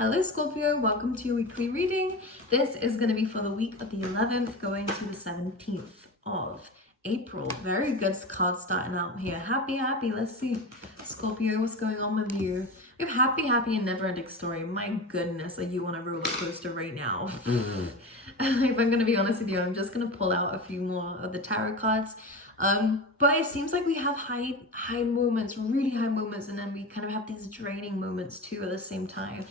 Hello Scorpio, welcome to your weekly reading. This is going to be for the week of the 11th going to the 17th of April. Very good card starting out here. Happy. Let's see. Scorpio, what's going on with you? We have happy and never-ending story. My goodness, are you on a roller coaster right now? If I'm going to be honest with you, I'm just going to pull out a few more of the tarot cards. But it seems like we have high moments, really high moments, and then we kind of have these draining moments too at the same time.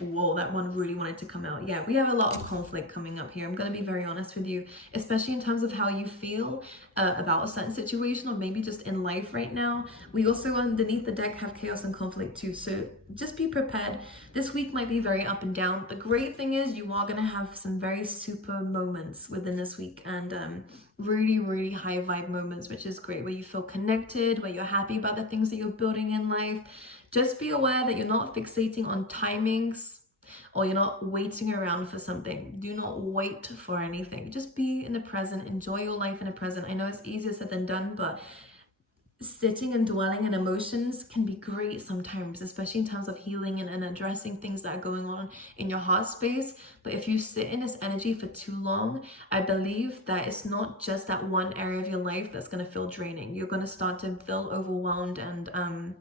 Whoa, that one really wanted to come out. Yeah, we have a lot of conflict coming up here. I'm going to be very honest with you, especially in terms of how you feel about a certain situation, or maybe just in life right now. We also underneath the deck have chaos and conflict too, so just be prepared. This week might be very up and down. The great thing is you are going to have some very super moments within this week, and really high vibe moments, which is great, where you feel connected, where you're happy about the things that you're building in life. Just be aware that you're not fixating on timings, or you're not waiting around for something. Do not wait for anything. Just be in the present, enjoy your life in the present. I know it's easier said than done, but sitting and dwelling in emotions can be great sometimes, especially in terms of healing and addressing things that are going on in your heart space. But if you sit in this energy for too long, I believe that it's not just that one area of your life that's going to feel draining. You're going to start to feel overwhelmed and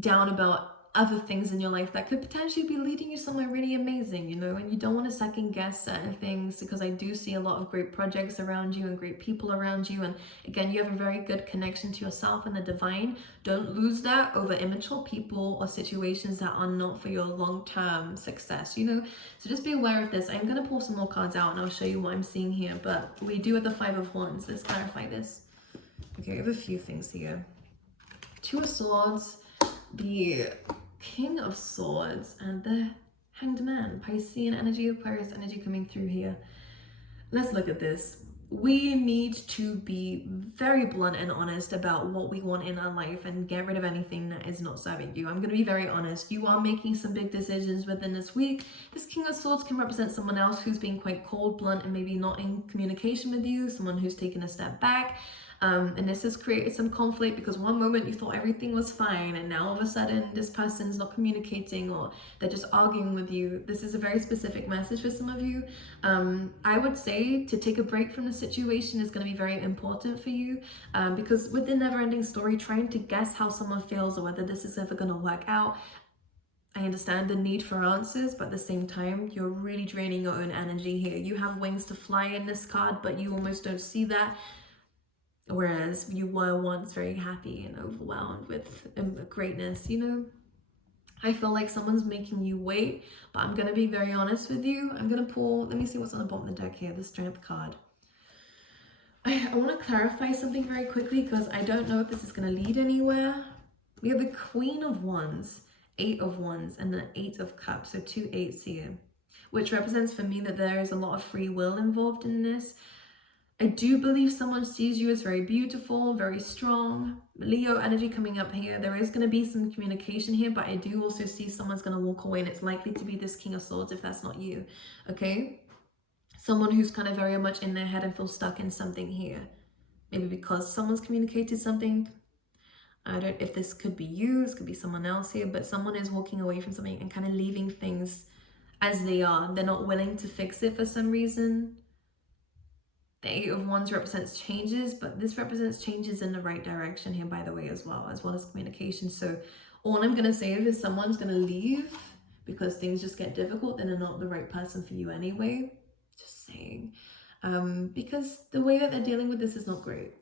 down about other things in your life that could potentially be leading you somewhere really amazing, you know. And you don't want to second guess certain things, because I do see a lot of great projects around you and great people around you, and again, you have a very good connection to yourself and the divine. Don't lose that over immature people or situations that are not for your long-term success, you know. So just be aware of this. I'm going to pull some more cards out and I'll show you what I'm seeing here, but we do have the Five of Wands. Let's clarify this. Okay, I have a few things here. Two of Swords, the King of Swords, and the Hanged Man. Piscean energy, Aquarius energy coming through here. Let's look at this. We need to be very blunt and honest about what we want in our life and get rid of anything that is not serving you. I'm going to be very honest. You are making some big decisions within this week. This King of Swords can represent someone else who's being quite cold, blunt, and maybe not in communication with you, someone who's taken a step back. And this has created some conflict, because one moment you thought everything was fine, and now all of a sudden this person's not communicating, or they're just arguing with you. This is a very specific message for some of you. I would say to take a break from the situation is going to be very important for you, because with the never-ending story, trying to guess how someone feels or whether this is ever going to work out, I understand the need for answers, but at the same time, you're really draining your own energy here. You have wings to fly in this card, but you almost don't see that. Whereas you were once very happy and overwhelmed with greatness, you know. I feel like someone's making you wait, but I'm going to be very honest with you. I'm going to pull, let me see what's on the bottom of the deck here, the Strength card. I want to clarify something very quickly, because I don't know if this is going to lead anywhere. We have the Queen of Wands, Eight of Wands, and the Eight of Cups, so 2 8s here, which represents for me that there is a lot of free will involved in this. I do believe someone sees you as very beautiful, very strong. Leo energy coming up here. There is going to be some communication here, but I do also see someone's going to walk away, and it's likely to be this King of Swords if that's not you, okay? Someone who's kind of very much in their head and feels stuck in something here. Maybe because someone's communicated something. I don't know if this could be you, this could be someone else here, but someone is walking away from something and kind of leaving things as they are. They're not willing to fix it for some reason. The Eight of Wands represents changes, but this represents changes in the right direction here, by the way, as well as communication. So all I'm going to say is someone's going to leave because things just get difficult, and they're not the right person for you anyway. Just saying. Because the way that they're dealing with this is not great.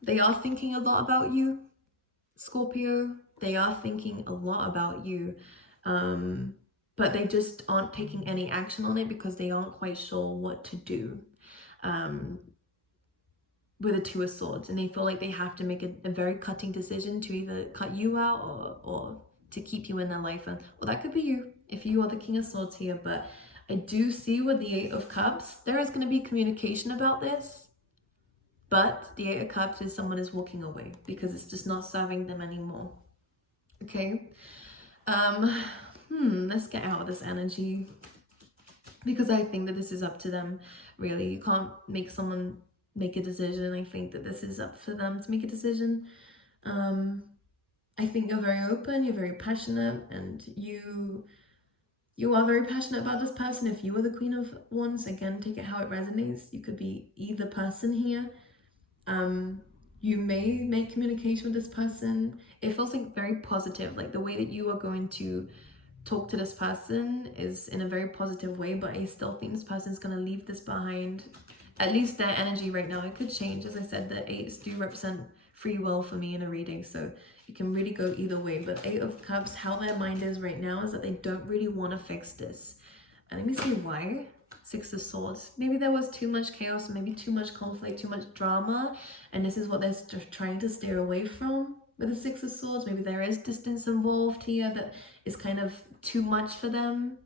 They are thinking a lot about you, Scorpio. They are thinking a lot about you. But they just aren't taking any action on it because they aren't quite sure what to do with the Two of Swords. And they feel like they have to make a very cutting decision to either cut you out or to keep you in their life. And well, that could be you if you are the King of Swords here. But I do see with the Eight of Cups, there is going to be communication about this. But the Eight of Cups is someone is walking away because it's just not serving them anymore. Okay? Let's get out of this energy, because I think that this is up to them, really. You can't make someone make a decision. I think that this is up for them to make a decision. I think you're very open, you're very passionate, and you are very passionate about this person. If you were the Queen of Wands, again, take it how it resonates. You could be either person here. You may make communication with this person. It feels like very positive, like the way that you are going to talk to this person is in a very positive way, but I still think this person is going to leave this behind. At least their energy right now. It could change. As I said, the eights do represent free will for me in a reading, so it can really go either way. But Eight of Cups, how their mind is right now is that they don't really want to fix this. And let me see why. Six of Swords. Maybe there was too much chaos, maybe too much conflict, too much drama, and this is what they're trying to steer away from with the Six of Swords. Maybe there is distance involved here that is kind of too much for them.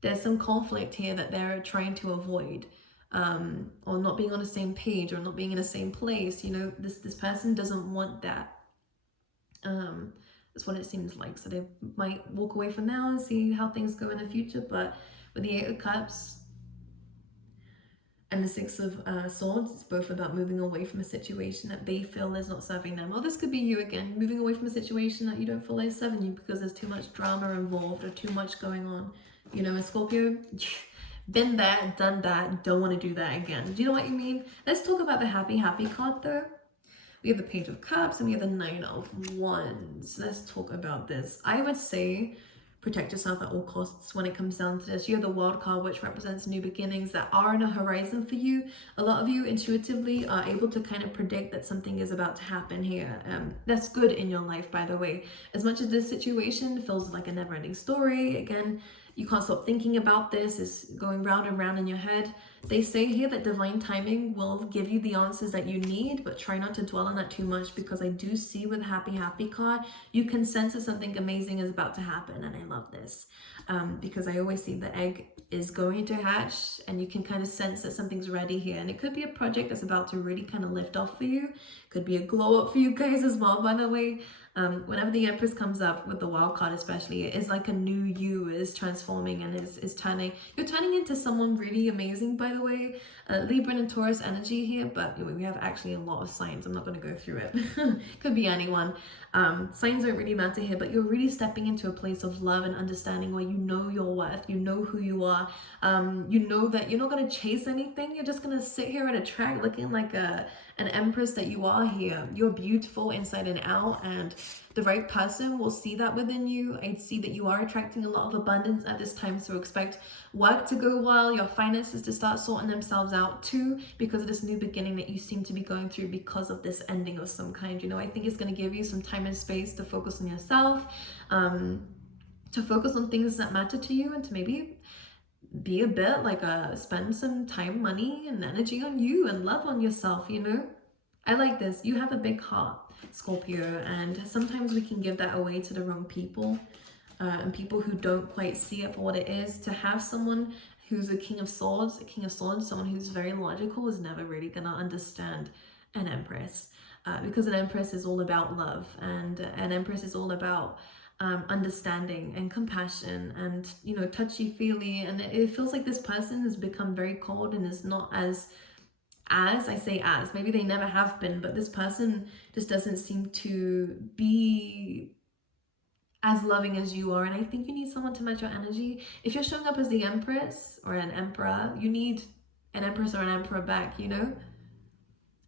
There's some conflict here that they're trying to avoid, or not being on the same page, or not being in the same place. You know, this person doesn't want that. That's what it seems like. So they might walk away for now and see how things go in the future. But with the Eight of Cups and the Six of Swords, it's both about moving away from a situation that they feel is not serving them. Or this could be you again, moving away from a situation that you don't feel is serving you because there's too much drama involved or too much going on. You know, in Scorpio, been there, done that, don't want to do that again. Do you know what I mean? Let's talk about the happy card though. We have the Page of Cups and we have the Nine of Wands. Let's talk about this. I would say protect yourself at all costs when it comes down to this. You have the World card, which represents new beginnings that are on a horizon for you. A lot of you intuitively are able to kind of predict that something is about to happen here. That's good in your life, by the way. As much as this situation feels like a never-ending story, again, you can't stop thinking about this. It's going round and round in your head. They say here that divine timing will give you the answers that you need, but try not to dwell on that too much, because I do see with happy card, you can sense that something amazing is about to happen. And I love this because I always see the egg is going to hatch and you can kind of sense that something's ready here. And it could be a project that's about to really kind of lift off for you. Could be a glow up for you guys as well, by the way. Whenever the Empress comes up with the Wild card especially, it is like a new you is transforming and is turning. You're turning into someone really amazing, by the way. Libra and Taurus energy here, but we have actually a lot of signs. I'm not going to go through it. Could be anyone. Signs don't really matter here, but you're really stepping into a place of love and understanding where you know your worth, you know who you are. You know that you're not going to chase anything. You're just going to sit here at a track looking like an empress that you are here. You're beautiful inside and out, and the right person will see that within you. I see that you are attracting a lot of abundance at this time, so expect work to go well, your finances to start sorting themselves out too, because of this new beginning that you seem to be going through because of this ending of some kind. You know, I think it's going to give you some time and space to focus on yourself, to focus on things that matter to you, and to maybe be a bit like spend some time, money, and energy on you and love on yourself, you know? I like this. You have a big heart, Scorpio, and sometimes we can give that away to the wrong people, and people who don't quite see it for what it is. To have someone who's a King of Swords, someone who's very logical, is never really gonna understand an Empress, because an Empress is all about love, and an Empress is all about understanding and compassion and, you know, touchy-feely. And it feels like this person has become very cold and is not as maybe they never have been, but this person just doesn't seem to be as loving as you are. And I think you need someone to match your energy. If you're showing up as the Empress or an Emperor, you need an Empress or an Emperor back, you know?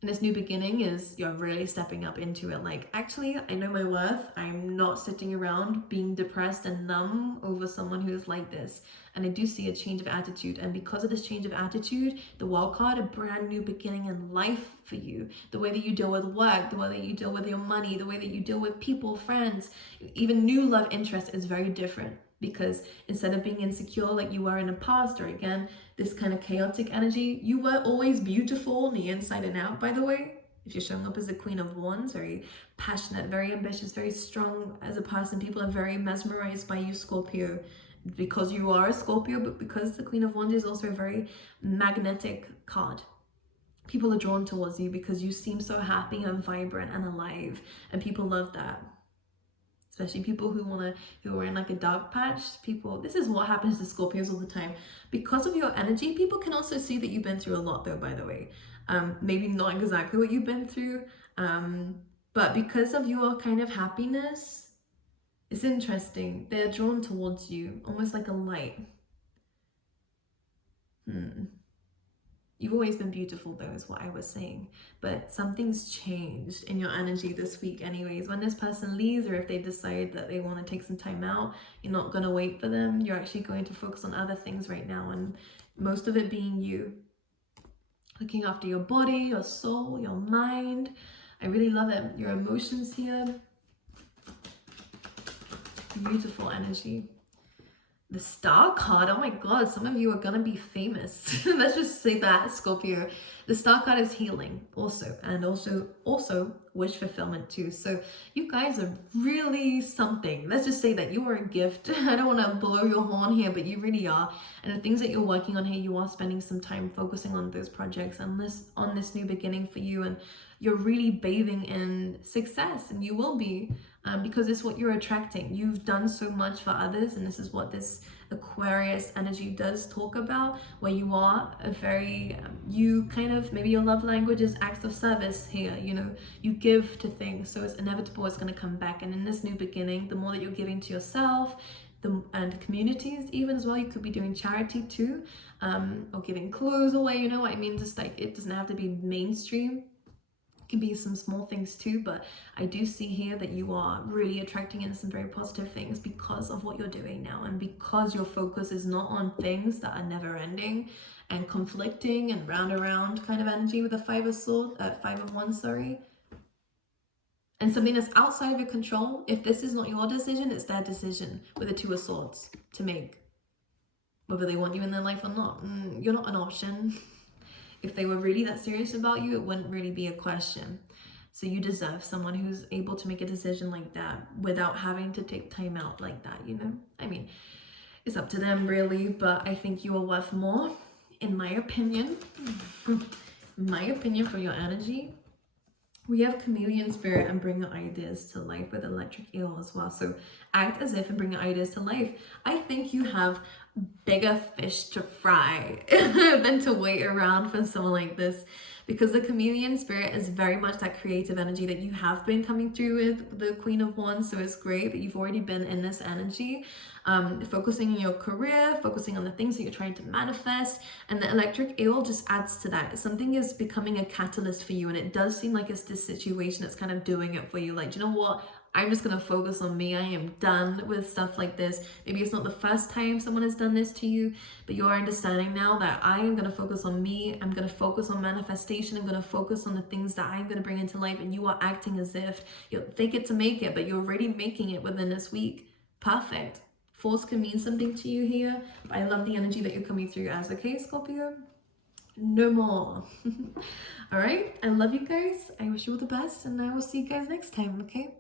And this new beginning is you're really stepping up into it. Like, actually, I know my worth. I'm not sitting around being depressed and numb over someone who is like this. And I do see a change of attitude. And because of this change of attitude, the World card, a brand new beginning in life for you. The way that you deal with work, the way that you deal with your money, the way that you deal with people, friends, even new love interest is very different. Because instead of being insecure like you were in the past, or again, this kind of chaotic energy, you were always beautiful on the inside and out, by the way. If you're showing up as the Queen of Wands, very passionate, very ambitious, very strong as a person, people are very mesmerized by you, Scorpio, because you are a Scorpio, but because the Queen of Wands is also a very magnetic card. People are drawn towards you because you seem so happy and vibrant and alive, and people love that. Especially people who are in like a dark patch. This is what happens to Scorpios all the time. Because of your energy, people can also see that you've been through a lot though, by the way. Maybe not exactly what you've been through, But because of your kind of happiness, it's interesting. They're drawn towards you, almost like a light. You've always been beautiful, though, is what I was saying. But something's changed in your energy this week anyways. When this person leaves, or if they decide that they want to take some time out, you're not going to wait for them. You're actually going to focus on other things right now, and most of it being you. Looking after your body, your soul, your mind. I really love it. Your emotions here. Beautiful energy. The Star card, oh my god, some of you are gonna be famous. Let's just say that, Scorpio. The Star card is healing also, and also wish fulfillment too. So you guys are really something. Let's just say that you are a gift. I don't want to blow your horn here, but you really are. And the things that you're working on here, you are spending some time focusing on those projects and on this new beginning for you, and you're really bathing in success, and you will be. Because it's what you're attracting. You've done so much for others, and this is what this Aquarius energy does talk about, where you are a very, you kind of, maybe your love language is acts of service here, you know, you give to things, so it's inevitable it's going to come back. And in this new beginning, the more that you're giving to yourself, and communities even as well, you could be doing charity too, or giving clothes away, you know what I mean, just like, it doesn't have to be mainstream. Can be some small things too, but I do see here that you are really attracting in some very positive things because of what you're doing now, and because your focus is not on things that are never ending and conflicting and round around kind of energy with a Five of Wands, sorry, and something that's outside of your control. If this is not your decision, it's their decision with the Two of Swords to make, whether they want you in their life or not. You're not an option. If they were really that serious about you, it wouldn't really be a question. So you deserve someone who's able to make a decision like that without having to take time out like that, you know? I mean, it's up to them really, but I think you are worth more, in my opinion. My opinion for your energy. We have chameleon spirit and bring your ideas to life with electric eel as well. So act as if and bring your ideas to life. I think you have bigger fish to fry than to wait around for someone like this, because the chameleon spirit is very much that creative energy that you have been coming through with the Queen of Wands. So it's great that you've already been in this energy, focusing on your career, focusing on the things that you're trying to manifest, and the electric eel just adds to that. Something is becoming a catalyst for you, and it does seem like it's this situation that's kind of doing it for you. Like, do you know what? I'm just going to focus on me. I am done with stuff like this. Maybe it's not the first time someone has done this to you, but you're understanding now that I am going to focus on me. I'm going to focus on manifestation. I'm going to focus on the things that I'm going to bring into life. And you are acting as if you'll fake it to make it, but you're already making it within this week. Perfect. Force can mean something to you here, but I love the energy that you're coming through as. Okay, Scorpio? No more. All right. I love you guys. I wish you all the best, and I will see you guys next time. Okay?